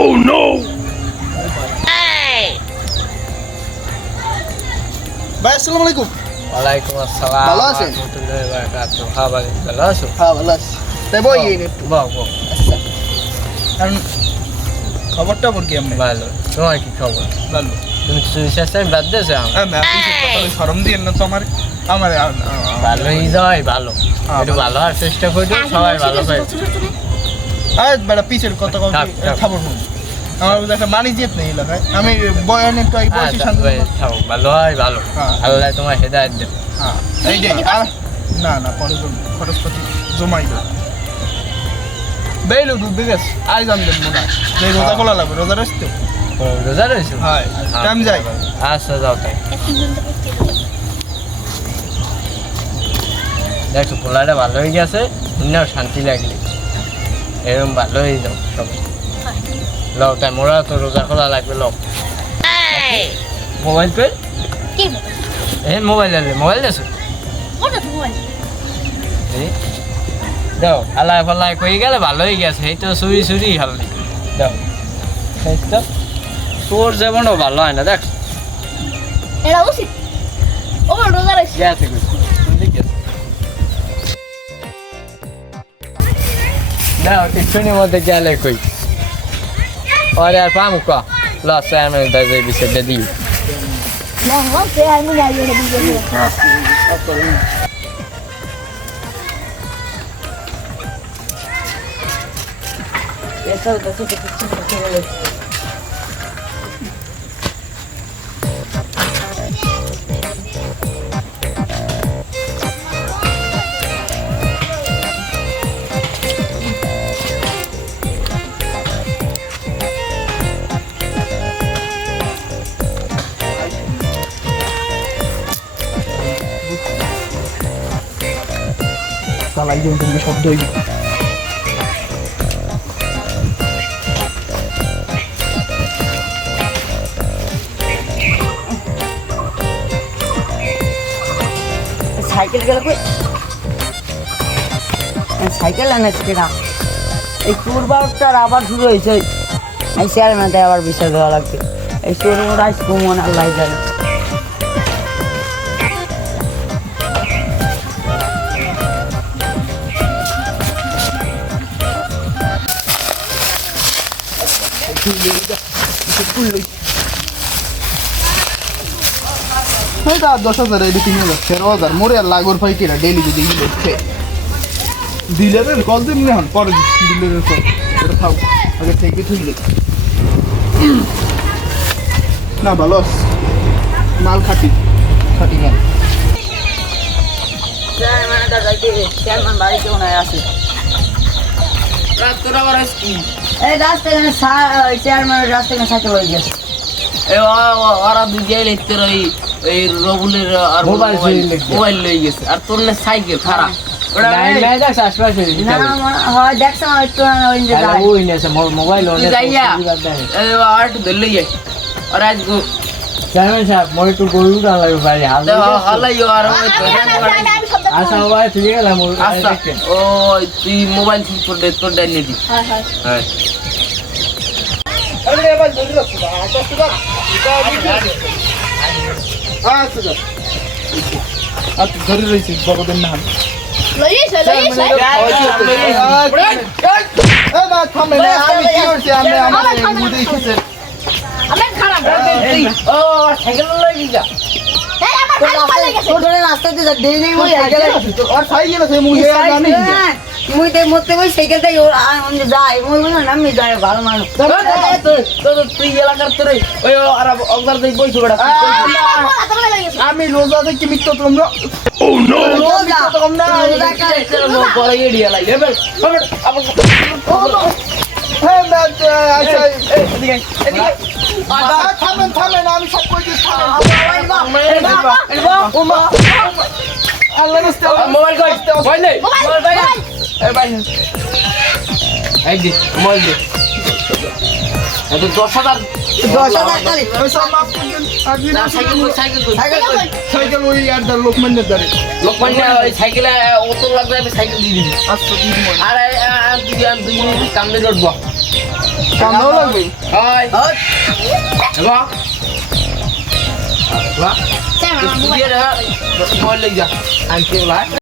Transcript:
Oh no! ভাই আসসালামু আলাইকুম। ওয়ালাইকুম আসসালাম। ভালো আছেন? রাহমাতুল্লাহি ওয়া বারাকাতুহু। হ্যাঁ ভাই, ভালো আছো? হ্যাঁ ভালো আছি। তাই বই এই একটু বাহ বাহ, আচ্ছা কারণ খবরটা বল কি আপনি ভালো। তোমার কি খবর? ভালো তুমি সুইসাইড বাদ দিয়েছো? হ্যাঁ ম্যাম এই শরম দিয়ে না তো আমার আমার ভালোই যাই, ভালো। হ্যাঁ, একটু ভালো হওয়ার চেষ্টা করো, সবাই ভালো হয়। আরে বেটা পিছের কত কত থাক, থাক। খবর শুন আমার বুঝে একটা মানি জেত নেই এলাকায় আমি বয়ান একটু আগে বলছি আচ্ছা, শান্ত ভাই, থাও, ভালো হয় ভালো। হ্যাঁ। আল্লাহ তোমার হেদায়েত দেবে। হ্যাঁ এই যে না না পরে খরচপাতি জমাই দেবো বেইলো ডুবে গেছে আজ আমদের মনে হয় যে রোজা খোলা লাগবে রোজা রাখতে ও, রোজা রয়েছো? হয় টাইম যাই আচ্ছা, যাও তাই। দেখো পোলাটা ভালো হয়ে গেছে, তুমিও শান্তি লাগলে এরকম ভালো হয়ে যাও সবাই। লও তাই, মোরা তো রোজা খোলা লাগবে। লও মোবাইল পে, কি মোবাইল আনলে, মোবাইল দেছো? ওটা তো বল দাও, আল্লাহ ফাল্লাহ কই গেলে ভালো হয়ে গেছে। এই তো চুরি চুরি হারলি। দাও, এই তো তোর যেমনও ভালো হয় না, দেখ এটা উচিত ও রোজা রাখছি গেছে দাও, টিফিনের মধ্যে গেলে কই আরে আর পামু ক লস আমি দাই বিষয়টা দিই। না না সে আমি যাই এটা দিয়ে এসব তো কিছু চালাই দিন তুমি শব্দ হইবে সাইকেল গেল কই সাইকেল আনাচ্ছে কেনা এই চোর বারটার আবার শুরু হয়েছে এই শেয়ার মাথায় আবার বিশাল দেওয়া লাগবে এই চোর মোটা মন আল্লাহ জানে হয়তো 10,000 এটি 3,000 13,000 মোরে আর লাগর পাই কিনা ডেলি যদি দিলে ডিলারের কল দিন না পরে ডিলারের কল এটা থাক আগে থেকে তুইলে না ভালো মাল খাটি খাটি মাল চেয়ারম্যানটা যাইতে চেয়ারম্যান বাড়িতে মনে হয় আসে তোর আবার কি এই রাস্তায় চেয়ারম্যানের রাস্তায় সাইকেল হয়ে গেছে ওরা দুই লিখতে এই রবুলের আর মোবাইল লই গেছে আর তোর না সাইকেল খারাপ দেখছো একটু মোবাইল চেয়ারম্যান সাহেব মোর একটু গরু লাগবে ভাই আচ্ছা ভাই ঠিক গেলাম ও তুই মোবাইল ঠিক করে তোর ডাইন নিবি হ্যাঁ হ্যাঁ হ্যাঁ আরে এবার জলদি রাখো আচ্ছা আচ্ছা আচ্ছা ধরে রইছি বড়দের নাম লইছে এ না থামে না আমি কি করছি আমি আমার বুঝে এসেছে আমি খারাপ ও সাইকেল লই যা এই আমার কাজ পালে গেছে ছোটরে রাস্তাতে যা দেই নেই মই সাইকেল আর সাইকেল আছে মুখে জানি মুই তো মরতে বই সাইকেলটাই আমি যাই মই বলি না আমি যাই ভালো মানুষ তুই এলাকার তোর ওই আর অগদার দেই বইছো বেটা আমি রোজা থেকে মিত্র তোমরা Oh no! রোজা তোমরা পরে এডিয়া লাই এবে হ্যাঁ ম্যাচ আচ্ছা এদিকে থামেন থামেন আমি সব কই দিচ্ছি আল্লাহ রাস্তে মোবাইল কই মোবাইল নেই এই ভাই এই দি মোবাইল দে এত 10,000 খালি পয়সা মাফ করবেন আজকে না সাইকেল কই সাইকেল ওই আর দা লোকমান্যের দাঁড়ে লোকমান ওই সাইকেলে অত লাগবে আমি সাইকেল দিয়ে দিবি আচ্ছা দিদি আর দুই কামড়ে উঠবো কান্দাও লাগবে ওই বাহ বাহ স্যার আমার তুই মোবাইল মোবাইল লই যা আনতে বলা